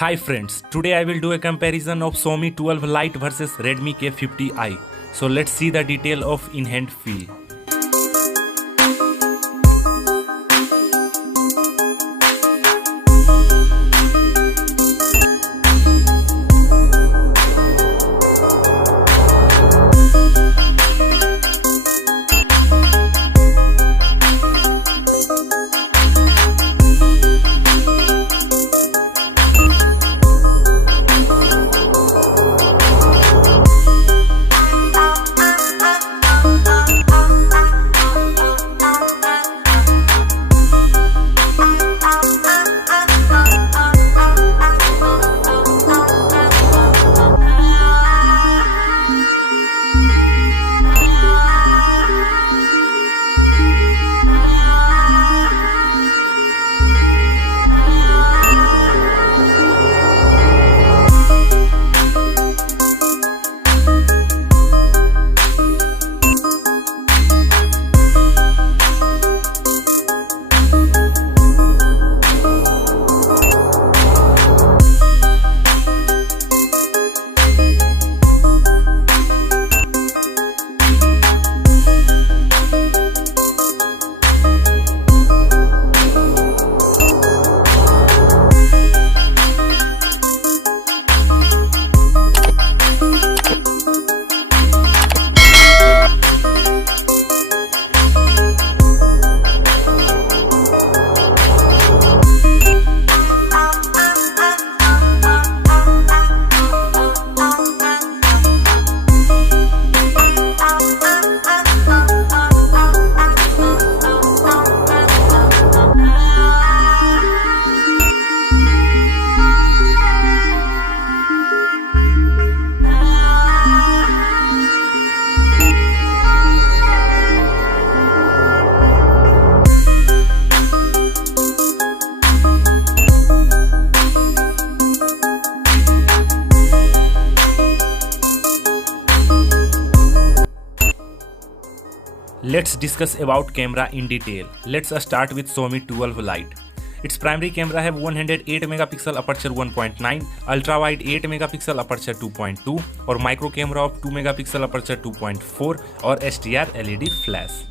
Hi friends, today I will do a comparison of Xiaomi 12 Lite versus Redmi k50i. So let's see the detail of in-hand feel. Let's discuss about camera in detail. Let's start with Xiaomi 12 Lite. Its primary camera have 108 megapixel aperture 1.9, ultra wide 8 megapixel aperture 2.2 or micro camera of 2 megapixel aperture 2.4 or SDR LED flash.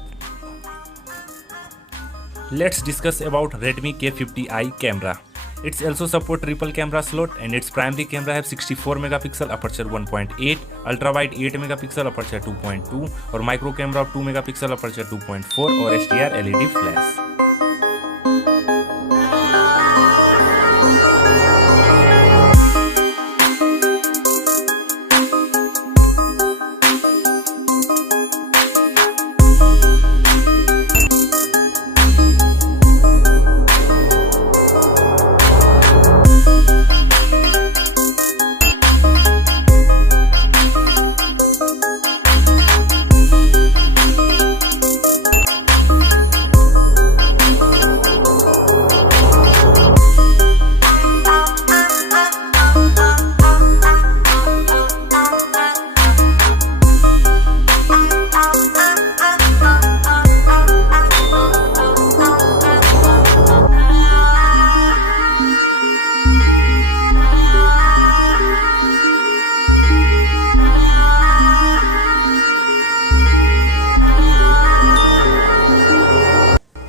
Let's discuss about Redmi k50i camera. It's also support triple camera slot and its primary camera have 64 megapixel aperture 1.8, ultra wide 8 megapixel aperture 2.2 or micro camera of 2 megapixel aperture 2.4 or SDR LED flash.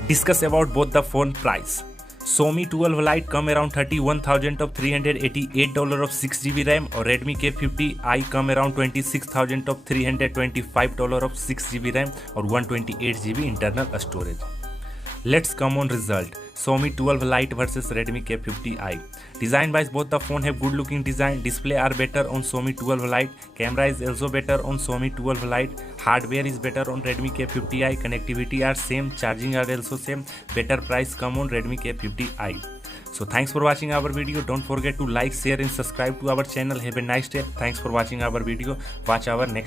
Discuss about both the phone price. Xiaomi 12 Lite come around $31,000 of $388 of 6GB RAM or Redmi k50i come around $26,000 of $325 of 6GB RAM or 128GB internal storage. Let's come on result. Xiaomi 12 Lite versus Redmi k50i. Design wise both the phone have good looking design, display are better on Xiaomi 12 Lite, camera is also better on Xiaomi 12 Lite, hardware is better on Redmi k50i, connectivity are same, charging are also same, better price come on Redmi k50i. So thanks for watching our video. Don't forget to like, share and subscribe to our channel. Have a nice day. Thanks for watching our video. Watch our next